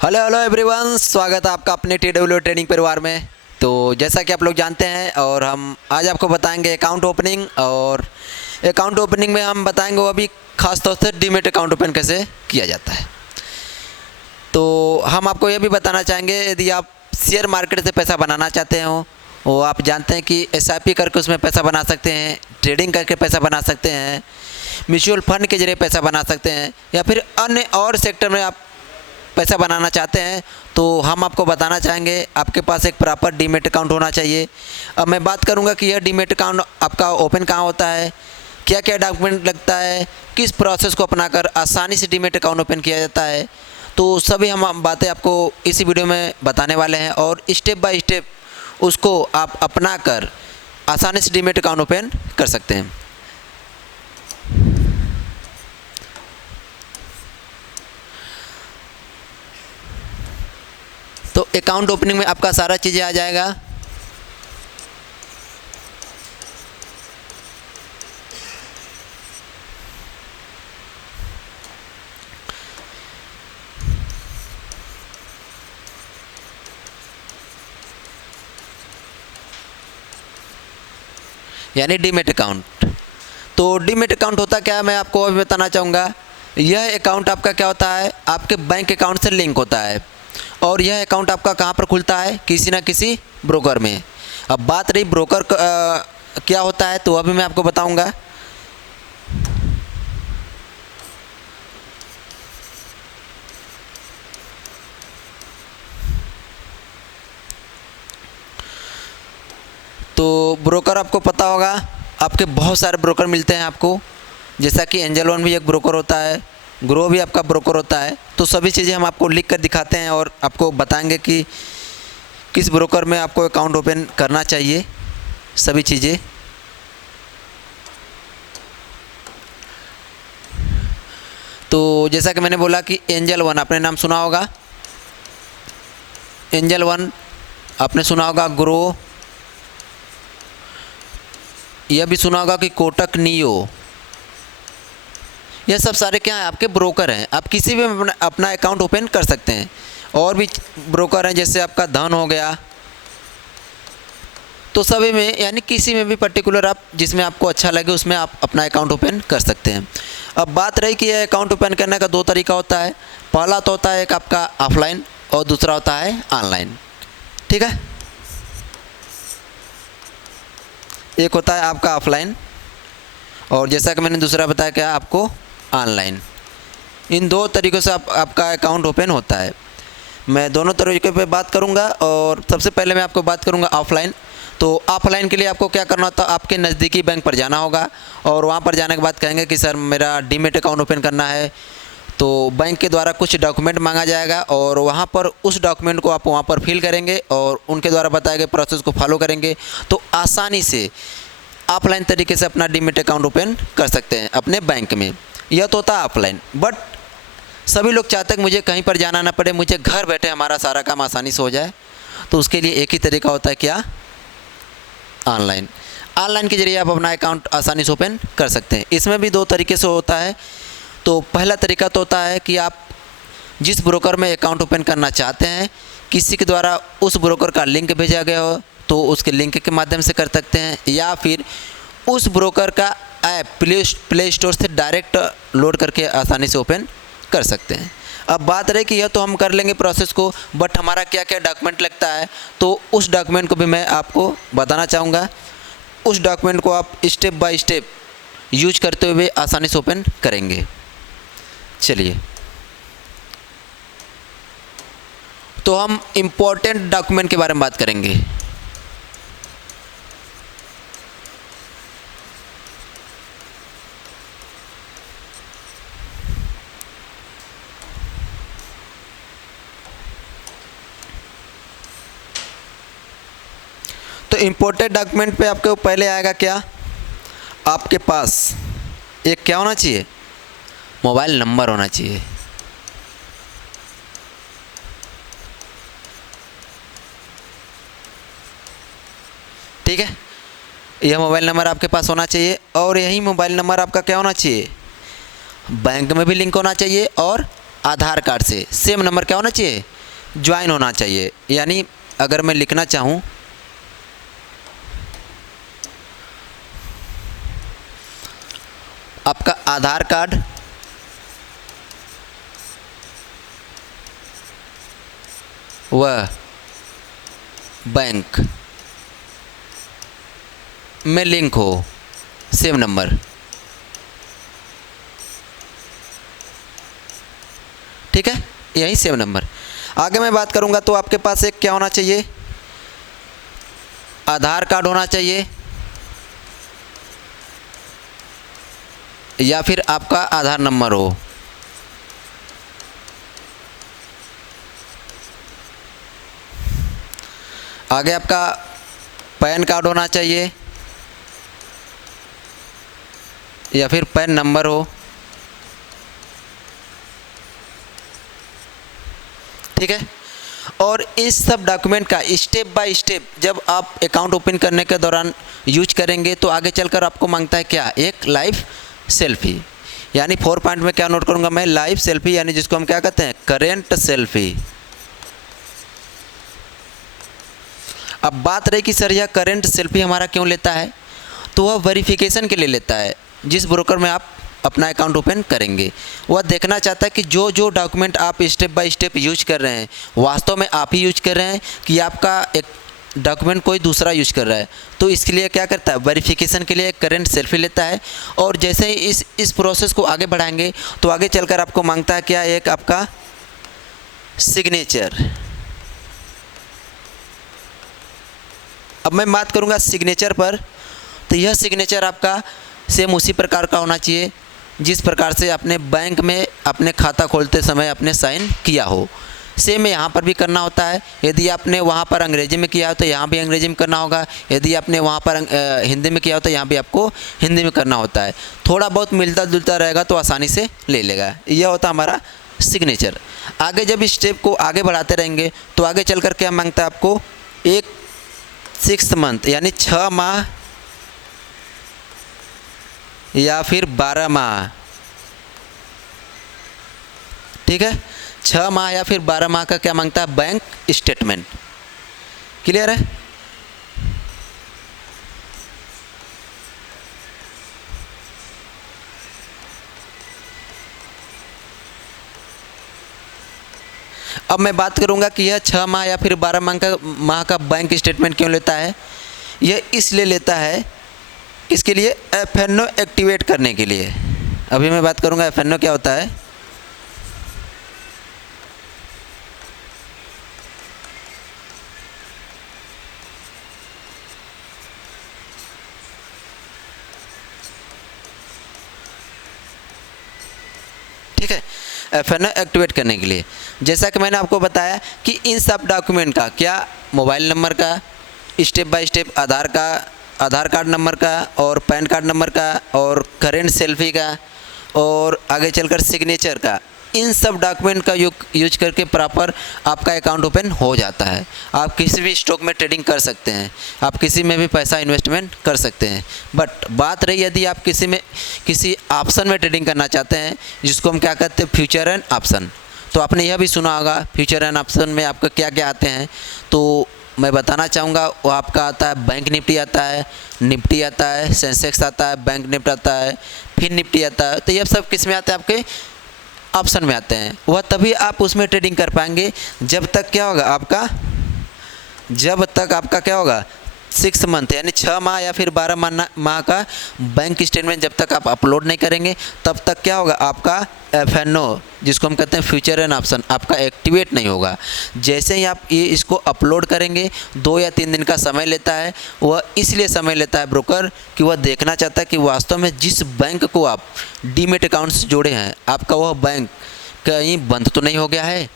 Hello hello everyone, स्वागत है आपका अपने TW ट्रेनिंग परिवार में। तो जैसा कि आप लोग जानते हैं और हम आज आपको बताएंगे अकाउंट ओपनिंग। और अकाउंट ओपनिंग में हम बताएंगे वो भी ख़ास तौर से डीमैट अकाउंट ओपन कैसे किया जाता है। तो हम आपको ये भी बताना चाहेंगे, यदि आप शेयर मार्केट से पैसा बनाना चाहते हो, वो आप जानते हैं कि SIP करके उसमें पैसा बना सकते हैं, ट्रेडिंग करके पैसा बना सकते हैं, म्यूचुअल फंड के जरिए पैसा बना सकते हैं, या फिर अन्य और सेक्टर में आप पैसा बनाना चाहते हैं, तो हम आपको बताना चाहेंगे आपके पास एक प्रॉपर डीमैट अकाउंट होना चाहिए। अब मैं बात करूंगा कि यह डीमैट अकाउंट आपका ओपन कहाँ होता है, क्या क्या डॉक्यूमेंट लगता है, किस प्रोसेस को अपनाकर आसानी से डीमैट अकाउंट ओपन किया जाता है। तो सभी हम बातें आपको इसी वीडियो में बताने वाले हैं और स्टेप बाय स्टेप उसको आप अपना कर आसानी से डीमैट अकाउंट ओपन कर सकते हैं। तो अकाउंट ओपनिंग में आपका सारा चीज़ें आ जाएगा। यानी डीमैट अकाउंट। तो डीमैट अकाउंट होता क्या है, मैं आपको अभी बताना चाहूँगा। यह अकाउंट आपका क्या होता है, आपके बैंक अकाउंट से लिंक होता है और यह अकाउंट आपका कहाँ पर खुलता है, किसी ना किसी ब्रोकर में। अब बात रही ब्रोकर क्या होता है, तो अभी मैं आपको बताऊँगा। तो ब्रोकर आपको पता होगा, आपके बहुत सारे ब्रोकर मिलते हैं आपको, जैसा कि एंजल वन भी एक ब्रोकर होता है, ग्रो भी आपका ब्रोकर होता है। तो सभी चीज़ें हम आपको लिख कर दिखाते हैं और आपको बताएंगे कि किस ब्रोकर में आपको अकाउंट ओपन करना चाहिए, सभी चीज़ें। तो जैसा कि मैंने बोला कि एंजल वन आपने नाम सुना होगा, एंजल वन आपने सुना होगा, ग्रो यह भी सुना होगा कि कोटक नियो। यह सब सारे क्या हैं, आपके ब्रोकर हैं। आप किसी भी में अपना अकाउंट ओपन कर सकते हैं। और भी ब्रोकर हैं, जैसे आपका धन हो गया। तो सभी में यानी किसी में भी पर्टिकुलर आप जिसमें आपको अच्छा लगे उसमें आप अपना अकाउंट ओपन कर सकते हैं। अब बात रही कि यह अकाउंट ओपन करने का दो तरीका होता है। पहला तो होता है एक आपका ऑफलाइन और दूसरा होता है ऑनलाइन। ठीक है, एक होता है आपका ऑफलाइन और जैसा कि मैंने दूसरा बताया क्या आपको ऑनलाइन। इन दो तरीक़ों से आपका अकाउंट ओपन होता है। मैं दोनों तरीके पे बात करूंगा और सबसे पहले मैं आपको बात करूंगा ऑफलाइन। तो ऑफलाइन के लिए आपको क्या करना होता है, आपके नज़दीकी बैंक पर जाना होगा और वहां पर जाने के बाद कहेंगे कि सर मेरा डीमैट अकाउंट ओपन करना है। तो बैंक के द्वारा कुछ डॉक्यूमेंट मांगा जाएगा और वहाँ पर उस डॉक्यूमेंट को आप वहाँ पर फिल करेंगे और उनके द्वारा बताए गए प्रोसेस को फॉलो करेंगे तो आसानी से ऑफलाइन तरीके से अपना डीमैट अकाउंट ओपन कर सकते हैं अपने बैंक में। यह तो होता है ऑफलाइन। बट सभी लोग चाहते हैं कि मुझे कहीं पर जाना ना पड़े, मुझे घर बैठे हमारा सारा काम आसानी से हो जाए। तो उसके लिए एक ही तरीका होता है, क्या, ऑनलाइन। ऑनलाइन के जरिए आप अपना अकाउंट आसानी से ओपन कर सकते हैं। इसमें भी दो तरीके से होता है। तो पहला तरीका तो होता है कि आप जिस ब्रोकर में अकाउंट ओपन करना चाहते हैं किसी के द्वारा उस ब्रोकर का लिंक भेजा गया हो तो उसके लिंक के माध्यम से कर सकते हैं, या फिर उस ब्रोकर का ऐप प्ले स्टोर से डायरेक्ट लोड करके आसानी से ओपन कर सकते हैं। अब बात रही कि यह तो हम कर लेंगे प्रोसेस को, बट हमारा क्या क्या डॉक्यूमेंट लगता है, तो उस डॉक्यूमेंट को भी मैं आपको बताना चाहूँगा। उस डॉक्यूमेंट को आप स्टेप बाय स्टेप यूज करते हुए आसानी से ओपन करेंगे। चलिए, तो हम इम्पोर्टेंट डॉक्यूमेंट के बारे में बात करेंगे। तो इम्पोर्टेंट डॉक्यूमेंट पे आपके पहले आएगा क्या, आपके पास एक क्या होना चाहिए, मोबाइल नंबर होना चाहिए। ठीक है, यह मोबाइल नंबर आपके पास होना चाहिए और यही मोबाइल नंबर आपका क्या होना चाहिए, बैंक में भी लिंक होना चाहिए और आधार कार्ड से सेम नंबर क्या होना चाहिए, ज्वाइन होना चाहिए। यानी अगर मैं लिखना चाहूँ आपका आधार कार्ड व बैंक में लिंक हो सेम नंबर, ठीक है, यही सेम नंबर। आगे मैं बात करूंगा तो आपके पास एक क्या होना चाहिए, आधार कार्ड होना चाहिए या फिर आपका आधार नंबर हो। आगे आपका पैन कार्ड होना चाहिए या फिर पैन नंबर हो, ठीक है। और इस सब डॉक्यूमेंट का स्टेप बाय स्टेप जब आप अकाउंट ओपन करने के दौरान यूज करेंगे तो आगे चलकर आपको मांगता है क्या, एक लाइव सेल्फी। यानी 4 पॉइंट में क्या नोट करूंगा मैं, लाइव सेल्फी, यानी जिसको हम क्या कहते हैं, करेंट सेल्फी। अब बात रही कि सर यह करेंट सेल्फी हमारा क्यों लेता है, तो वह वेरिफिकेशन के लिए लेता है। जिस ब्रोकर में आप अपना अकाउंट ओपन करेंगे वह देखना चाहता है कि जो जो डॉक्यूमेंट आप स्टेप बाय स्टेप यूज कर रहे हैं वास्तव में आप ही यूज कर रहे हैं कि आपका एक डॉक्यूमेंट कोई दूसरा यूज कर रहा है। तो इसके लिए क्या करता है, वेरिफिकेशन के लिए एक करेंट सेल्फी लेता है। और जैसे ही इस प्रोसेस को आगे बढ़ाएंगे तो आगे चलकर आपको मांगता है क्या, एक आपका सिग्नेचर। अब मैं बात करूंगा सिग्नेचर पर, तो यह सिग्नेचर आपका सेम उसी प्रकार का होना चाहिए जिस प्रकार से आपने बैंक में अपने खाता खोलते समय आपने साइन किया हो, सेम यहाँ पर भी करना होता है। यदि आपने वहाँ पर अंग्रेजी में किया हो तो यहाँ भी अंग्रेजी में करना होगा, यदि आपने वहाँ पर हिंदी में किया हो तो यहाँ भी आपको हिंदी में करना होता है। थोड़ा बहुत मिलता जुलता रहेगा तो आसानी से ले लेगा। यह होता है हमारा सिग्नेचर। आगे जब इस स्टेप को आगे बढ़ाते रहेंगे तो आगे चल कर क्या मांगता है आपको, एक 6 मंथ यानी 6 माह या फिर 12 माह, ठीक है, 6 माह या फिर 12 माह का क्या मांगता है, बैंक स्टेटमेंट। क्लियर है। अब मैं बात करूंगा कि यह 6 माह या फिर 12 माह का बैंक स्टेटमेंट क्यों लेता है। यह इसलिए लेता है, इसके लिए एफएनओ एक्टिवेट करने के लिए। अभी मैं बात करूंगा एफएनओ क्या होता है। ठीक है, एफएनओ एक्टिवेट करने के लिए जैसा कि मैंने आपको बताया कि इन सब डॉक्यूमेंट का क्या, मोबाइल नंबर का, step by step Aadhaar card number का और पैन कार्ड नंबर का और करेंट सेल्फी का और आगे चलकर सिग्नेचर का, इन सब डॉक्यूमेंट का यूज करके प्रॉपर आपका अकाउंट ओपन हो जाता है। आप किसी भी स्टॉक में ट्रेडिंग कर सकते हैं, आप किसी में भी पैसा इन्वेस्टमेंट कर सकते हैं। बट बात रही यदि आप किसी ऑप्शन में ट्रेडिंग करना चाहते हैं जिसको हम क्या कहते हैं, फ्यूचर एंड ऑप्शन। तो आपने यह भी सुना होगा फ्यूचर एंड ऑप्शन में आपका क्या क्या आते हैं। तो मैं बताना चाहूँगा वो आपका आता है बैंक निफ्टी आता है, निफ्टी आता है, सेंसेक्स आता है, बैंक निफ्टी आता है, फिर निफ्टी आता है। तो ये सब किस में आते हैं, आपके ऑप्शन में आते हैं। वह तभी आप उसमें ट्रेडिंग कर पाएंगे जब तक क्या होगा आपका, जब तक आपका क्या होगा 6 मंथ यानी 6 माह या फिर 12 माह का बैंक स्टेटमेंट जब तक आप अपलोड नहीं करेंगे तब तक क्या होगा, आपका एफएनओ जिसको हम कहते हैं फ्यूचर एंड ऑप्शन आपका एक्टिवेट नहीं होगा। जैसे ही आप ये इसको अपलोड करेंगे 2 या 3 दिन का समय लेता है। वह इसलिए समय लेता है ब्रोकर कि वह देखना चाहता है कि वास्तव में जिस बैंक को आप डीमेट अकाउंट से जोड़े हैं आपका वह बैंक कहीं बंद तो नहीं हो गया है।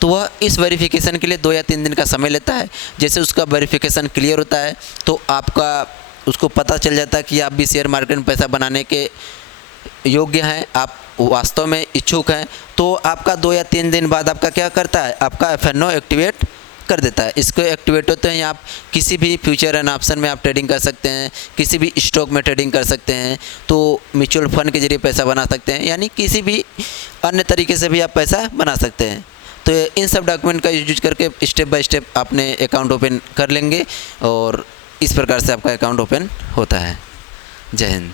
तो वह इस वेरिफिकेशन के लिए 2 या 3 दिन का समय लेता है। जैसे उसका वेरिफिकेशन क्लियर होता है तो आपका उसको पता चल जाता है कि आप भी शेयर मार्केट में पैसा बनाने के योग्य हैं, आप वास्तव में इच्छुक हैं। तो आपका 2 या 3 दिन बाद आपका क्या करता है, आपका एफएनओ एक्टिवेट कर देता है। इसको एक्टिवेट होते हैं आप किसी भी फ्यूचर एंड ऑप्शन में आप ट्रेडिंग कर सकते हैं, किसी भी स्टॉक में ट्रेडिंग कर सकते हैं, तो म्यूचुअल फंड के जरिए पैसा बना सकते हैं, यानी किसी भी अन्य तरीके से भी आप पैसा बना सकते हैं। तो इन सब डॉक्यूमेंट का यूज करके स्टेप बाय स्टेप आपने अकाउंट ओपन कर लेंगे और इस प्रकार से आपका अकाउंट ओपन होता है। जय हिंद।